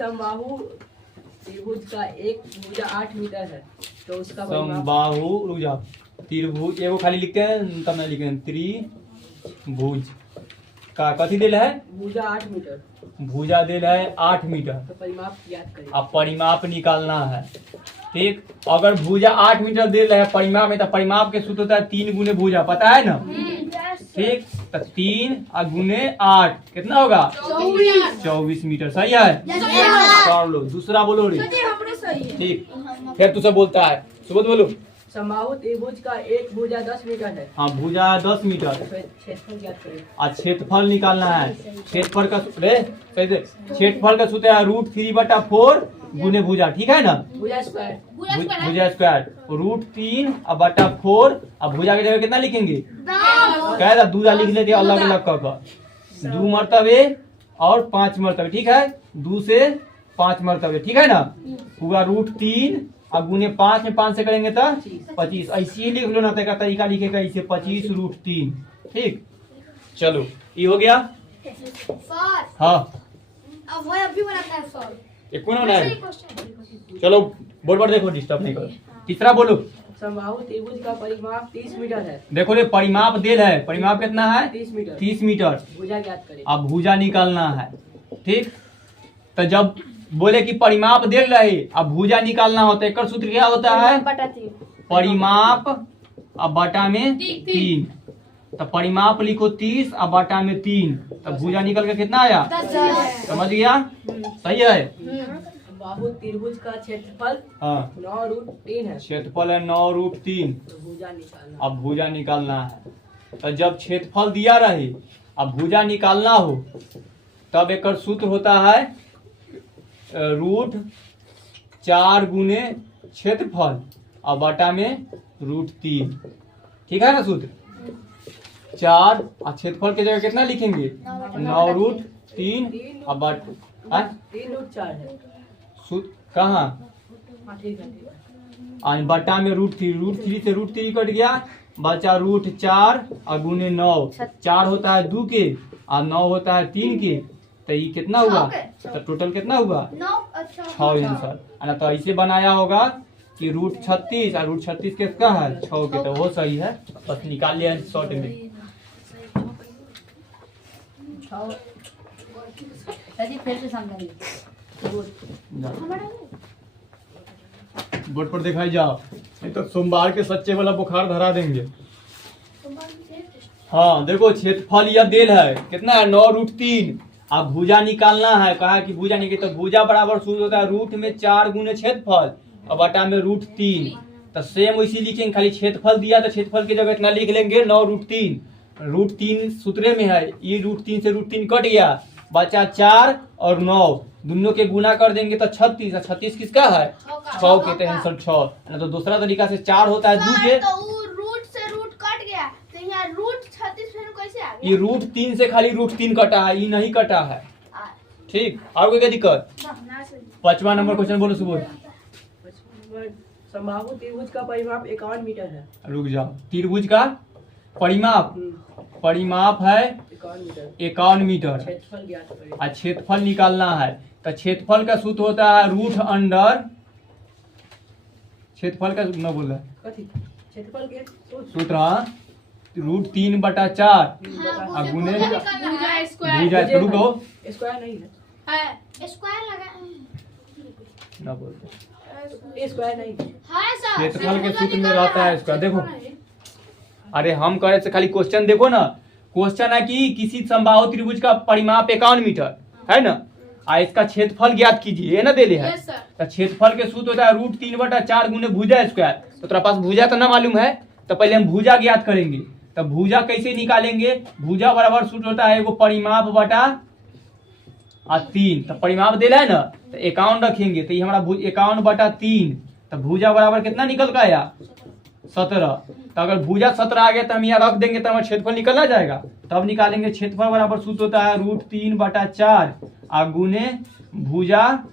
समबाहु त्रिभुज का एक भुजा 8 मीटर है तो उसका परिमाप। समबाहु रुक जाओ, त्रिभुज एगो खाली लिखते हैं तब नहीं लिखते हैं। त्रिभुज का कथी दिल है? भुजा 8 मीटर। भुजा दिल है 8 मीटर। तो परिमाप याद करें। अब परिमाप निकालना है। ठीक, अगर भुजा 8 मीटर दिल है परिमाप में, तो परिमाप के सूत्र होता है 3 गुने भुजा, पता है ना? ठीक, तो 3 गुने 8 कितना होगा? 24 मीटर। सही है? कर लो। दूसरा बोलो रे। ठीक, फिर तुझसे बोलता है सुबोध बोलो। समबाहु त्रिभुज का एक भुजा 10 मीटर है। हाँ, भुजा 10 मीटर। क्षेत्रफल ज्ञात करें। आज क्षेत्रफल निकालना है। क्षेत्रफल का रे सही से, क्षेत्रफल का सूत्र है √3/4 गुने भुजा। ठीक है ना? भुजा स्क्वायर। भुजा स्क्वायर √3/4। अब भुजा की जगह कितना लिखेंगे? कह रहा दूजा लिख लेते अलग अलग कर 2 मरतबे और 5 मरतबे। ठीक है, 2 से 5 मरतबे। ठीक है ना? हुआ √3 अब गुने 5 में 5 से करेंगे तो 25। ऐसे ही लिख लो ना, का तरीका लिखेगा इसे 25 √3। ठीक, चलो ये हो गया। हाँ अब वो अभी बनाता है सर। एक कौन है? चलो बोर्ड पर देखो, डिस्टर्ब नहीं करो। तीसरा बोलो। समबाहु त्रिभुज का परिमाप 30 मीटर है। देखो रे, परिमाप दिल है। परिमाप कितना है? 30 मीटर। 30 मीटर। भुजा ज्ञात करें। अब भुजा निकालना है। ठीक, तो जब बोले कि परिमाप दिल रहे अब भुजा निकालना होता है, एक सूत्र क्या होता है? परिमाप अब बटा में 3। तो परिमाप लिखो 30 अब बटा में 3, तो भुजा निकल के कितना आया? 10। समझ गया? सही है? बाहु त्रिभुज का क्षेत्रफल हाँ, 9√3 है। क्षेत्रफल है 9√3। तो भुजा निकालना। अब भुजा निकालना है। तो जब क्षेत्रफल दिया रहे अब भुजा निकालना हो, तब एक सूत्र होता है √4 गुने क्षेत्रफल और बटा में √3। ठीक है ना? सूत्र 4 और क्षेत्रफल की जगह कितना लिखेंगे? 9√3 और बटा 3√4 है। सूत्र कहाँ? हाँ, ठीक है, ठीक है। और बटा में √3 से √3 कट गया, बचा √4 और गुने 9। 4 होता है 2 के और 9 होता है 3 के, तो ये कितना हुआ? तो टोटल कितना हुआ? 6 आंसर है ना? तो ऐसे बनाया होगा कि √36 और √36 किसका है? 6 के, तो वो सही है। बस निकाल लिया शॉर्ट में। बोर्ड पर दिखाई जाओ, नहीं तो सोमवार के सच्चे वाला बुखार धरा देंगे। हाँ देखो, क्षेत्रफल यह दिल है कितना है? 9√3। अब भुजा निकालना है। कहा कि भुजा निकले तो भुजा बराबर सूत्र होता है रूट में 4 गुने क्षेत्रफल और बटा में √3। तो सेम वैसी लिखेंगे, खाली क्षेत्रफल दिया तो क्षेत्रफल की जगह इतना लिख लेंगे 9√3। √3 सूत्रे में है, ये √3 से √3 कट गया, बचा 4 और 9, दोनों के गुना कर देंगे तो 36। 36 किसका है? 6 के, तो आंसर 6 ना। तो दूसरा तरीका से 4 होता है 2 के, रूट से रूट कट गया तो यहाँ √36 कैसे आ गया? ये √3 से खाली √3 कटा है, ये नहीं कटा है। ठीक, और कोई क्या दिक्कत? 5वां नंबर क्वेश्चन बोलो सुबोध। समबाहु त्रिभुज का परिमाप 51 मीटर है। रुक जाओ, त्रिभुज का परिमाप है 51 मीटर। क्षेत्रफल ज्ञात करें। और क्षेत्रफल निकालना है। तो क्षेत्रफल का सूत्र होता है √अंडर, क्षेत्रफल का न बोल रहा है, कथी? क्षेत्रफल के सूत्र √3/4 और गुने भुजा। रुको, स्क्वायर नहीं है। स्क्वायर लगा न बोल, ये स्क्वायर नहीं है। सर। क्षेत्रफल के सूत्र में रहता है इसका। देखो, अरे हम करे से खाली क्वेश्चन देखो ना। क्वेश्चन है कि किसी समबाहु त्रिभुज का परिमाप 51 मीटर है ना, इसका क्षेत्रफल ज्ञात कीजिए, ये ना दे है। तो क्षेत्रफल के सूत्र होता है √3/4 गुने भुजा स्क्वायर। तो तेरा पास भुजा तो ना मालूम है, तो पहले हम भुजा ज्ञात करेंगे। तो भुजा कैसे निकालेंगे? भुजा बराबर सूत्र होता है एगो परिमाप बटा 3। तो परिमाप दे है ना, तो 51 रखेंगे, तो ये हमारा 51/3। तो भुजा बराबर कितना निकल का आया? 17। तो अगर भुजा 17 आ गया तो हम यहाँ रख देंगे तो हमारा क्षेत्रफल निकल जाएगा। तब निकालेंगे क्षेत्रफल बराबर सूत्र होता है √3/4 और गुने भुजा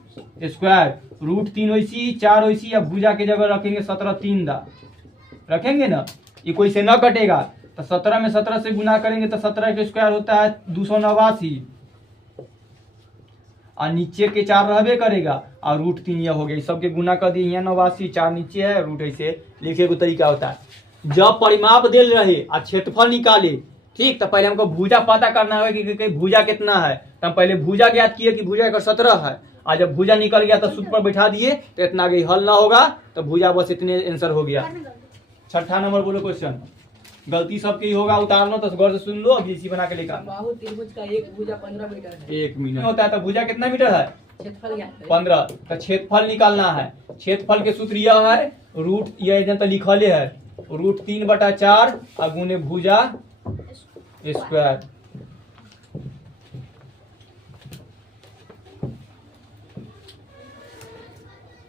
स्क्वायर। √3 वैसी 4 वैसी, अब भुजा की जगह रखेंगे 17 3 दा रखेंगे ना, ये कोई से न कटेगा। तो 17 में 17 से गुना करेंगे तो 17 का स्क्वायर होता है 289। और नीचे के 4 रहबे करेगा और रूट 3 यह हो गया। सबके गुना कर दिए, यहाँ 89, 4 नीचे है, रूट ऐसे लिखे को तरीका होता है। जब परिमाप दे रहे और क्षेत्रफल निकाले, ठीक, तो पहले हमको भुजा पता करना है कि भुजा कितना है। तो हम पहले भुजा ज्ञात किए कि भुजा का 17 है, और जब भुजा निकल गया तो सूत्र पर बैठा दिए, तो इतना आगे हल ना होगा, तो भुजा बस इतने आंसर हो गया। 6ठा नंबर बोलो क्वेश्चन। गलती सबके ही होगा, उतारना तो गौर से सुन लो, अब इसी बना के लेकर। समबाहु त्रिभुज का एक भुजा 15 मीटर है। 1 मिनट होता है तो भुजा कितना मीटर है? क्षेत्रफल ज्ञात करें। 15। तो क्षेत्रफल निकालना है। क्षेत्रफल के सूत्र यह है, रूट यह तो लिखले है, रूट 3/4 और गुने भुजा स्क्वायर।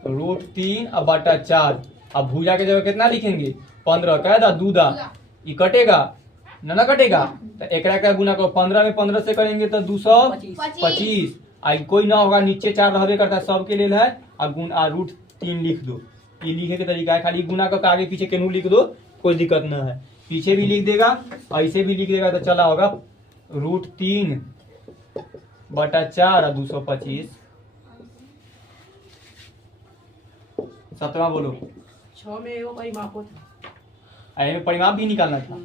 रूट 3/4 अब भुजा के जगह कितना लिखेंगे? 15। कह दा दूधा ये कटेगा ना कटेगा, तो एकरा का गुना को 15 में 15 से करेंगे तो 225। आई कोई ना होगा, नीचे 4 रहबे करता है, सबके लिए है। और गुण रूट 3 लिख दो, ये लिखे के तरीका है। खाली गुना का आगे पीछे केनू लिख दो, कोई दिक्कत ना है। पीछे भी लिख देगा, ऐसे भी लिख देगा तो चला होगा। रूट 3/4 और 225। 7वां बोलो। 6 में एगो परिमाप होता में परिमाप भी निकालना था,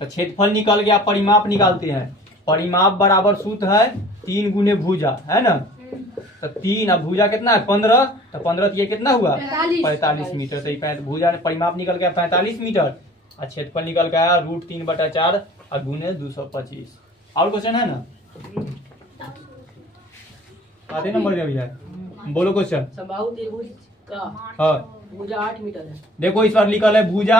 तो क्षेत्रफल निकल गया, परिमाप निकालते हैं। परिमाप बराबर सूत्र है 3 गुने भुजा, है ना। तो 3 अब भुजा कितना है? 15। तो 15 ये कितना हुआ? 45 मीटर। तो भुजा परिमाप निकल गया 45 मीटर, और क्षेत्रफल निकल गया रूट 3/4 और गुने 225। और क्वेश्चन है ना? आधे नंबर में भैया बोलो क्वेश्चन। समबाहु त्रिभुज का हाँ भुजा 8 मीटर है। देखो इस बार निकल है भुजा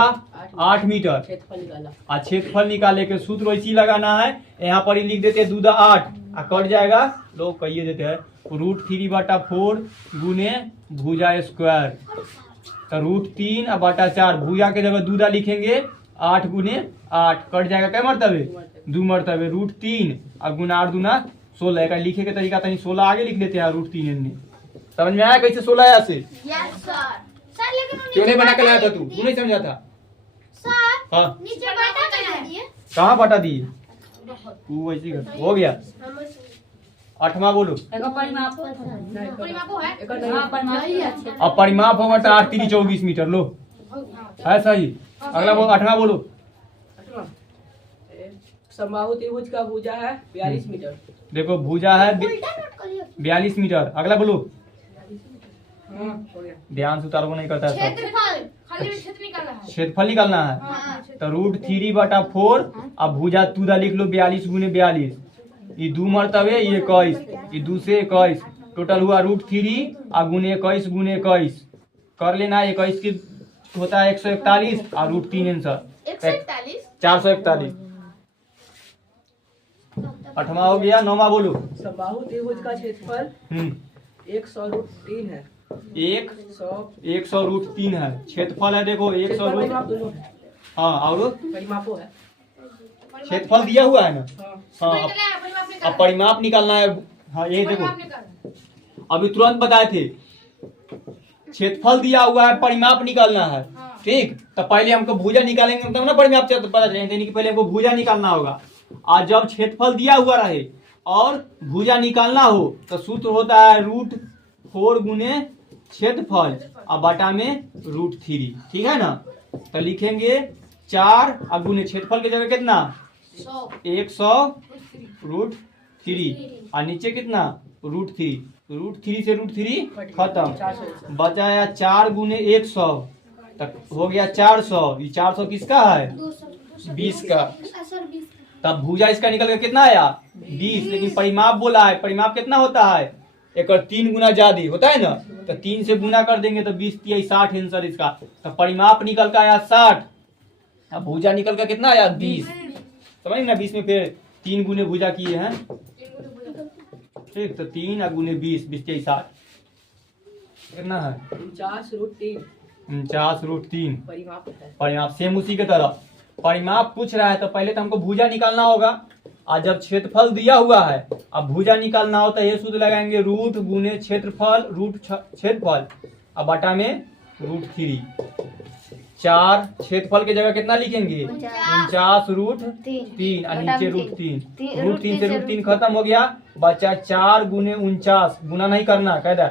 8 मीटर। क्षेत्रफल निकाला। और क्षेत्रफल निकाले के सूत्र वैसी लगाना है। यहाँ पर ही लिख देते हैं दूधा 8 और कट जाएगा, लोग कहिए देते हैं रूट 3/4 गुने भुजा स्क्वायर। तो रूट 3/4 भुजा के जगह दूधा लिखेंगे 8 गुने 8, कट जाएगा क्या मरतबे? 2 मरतबे। रूट 3 और गुना 8 दूना 16 का लिखे के तरीका तनी 16 आगे लिख लेते हैं। रूट 3 समझ में आया कैसे 16 आया से? Yes sir. सर लेकिन क्यों नहीं बना के लाया था तू नहीं समझा था? सर हाँ नीचे बाटा कर दिए। कहाँ बटा दिए? तू वैसे कर हो गया। 8वां बोलो। परिमाप है। अब परिमाप होगा तो 8 3 24 मीटर। लो है सही। अगला बोलो 8वां बोलो। समबाहु त्रिभुज का भुजा है 42 मीटर। देखो भुजा है 42 मीटर। अगला बोलो। हो गया। ध्यान से उतारो नहीं करता है सब। क्षेत्रफल खाली में क्षेत्र निकालना है। क्षेत्रफल निकालना है। तो रूट 3/4 अब भुजा तुदा लिख लो 42 गुने 42। ये 2 मरतबे, ये 21, ये 2 से 21, टोटल हुआ रूट 3 और गुने 21 गुने 21 कर लेना। 21 की होता है 141 और रूट 3 आंसर 441। 8वां हो गया। 9वां बोलो। समबाहु त्रिभुज का क्षेत्रफल 100 रूट 3 है। 100 रूट 3 है। क्षेत्रफल है देखो 100 रूट। परिमाप दोनों है। हाँ और परिमापो है। क्षेत्रफल दिया हुआ है ना। हाँ। हाँ अब परिमाप निकालना है। हाँ ये देखो अभी तुरंत बताए थे, क्षेत्रफल दिया हुआ है, परिमाप निकालना है। ठीक, तो पहले हमको भुजा निकालेंगे तब ना परिमाप पता चलेगा कि पहले हमको भुजा निकालना होगा। आज जब क्षेत्रफल दिया हुआ रहे और भुजा निकालना हो तो सूत्र होता है रूट 4 गुने क्षेत्रफल और बटा में रूट 3। ठीक है ना। तो लिखेंगे 4 और गुने क्षेत्रफल की जगह कितना? 100 रूट 3 और नीचे कितना? रूट 3। रूट 3 से रूट 3 खत्म, बचाया 4 गुने 100 तक हो गया 400। ये 400 किसका है? 20 का। तब भुजा इसका निकल कर कितना आया? 20। लेकिन परिमाप बोला है, परिमाप कितना होता है? एक 3 गुना ज्यादा होता है ना। तो 3 से गुना कर देंगे तो 20 3 60 आंसर इसका। तो परिमाप निकल कर आया 60। अब भुजा निकल कर कितना आया? 20। समझ ना, 20 में फिर 3 गुने भुजा किए हैं। ठीक, तो 3 और गुने 20 20 3 60 कितना है? 49 रूट 3 49 रूट 3 परिमाप है। परिमाप सेम उसी के तरह परिमाप पूछ रहा है तो पहले तो हमको भुजा निकालना होगा। और जब क्षेत्रफल दिया हुआ है अब भुजा निकालना हो तो ये सूत्र लगाएंगे रूट गुने क्षेत्रफल रूट क्षेत्रफल और बटा में रूट 3। 4 क्षेत्रफल की जगह कितना लिखेंगे 49√3 और नीचे √3 √3 से √3 खत्म हो गया, बचा 4 गुने 49, गुना नहीं करना कहता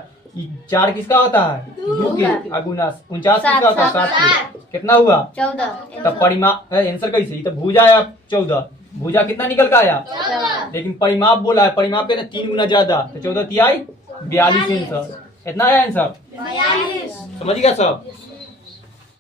4 किसका होता है 2 के और गुना 49 किसका होता है 7 के, कितना हुआ 14। तब परिमाप आंसर कैसे, ये तो भुजा है 14, भुजा कितना निकल का आया, लेकिन परिमाप बोला है, परिमाप के 3 गुना ज्यादा, तो 14 तिहाई 42 आंसर, इतना है आंसर, समझ गया सब।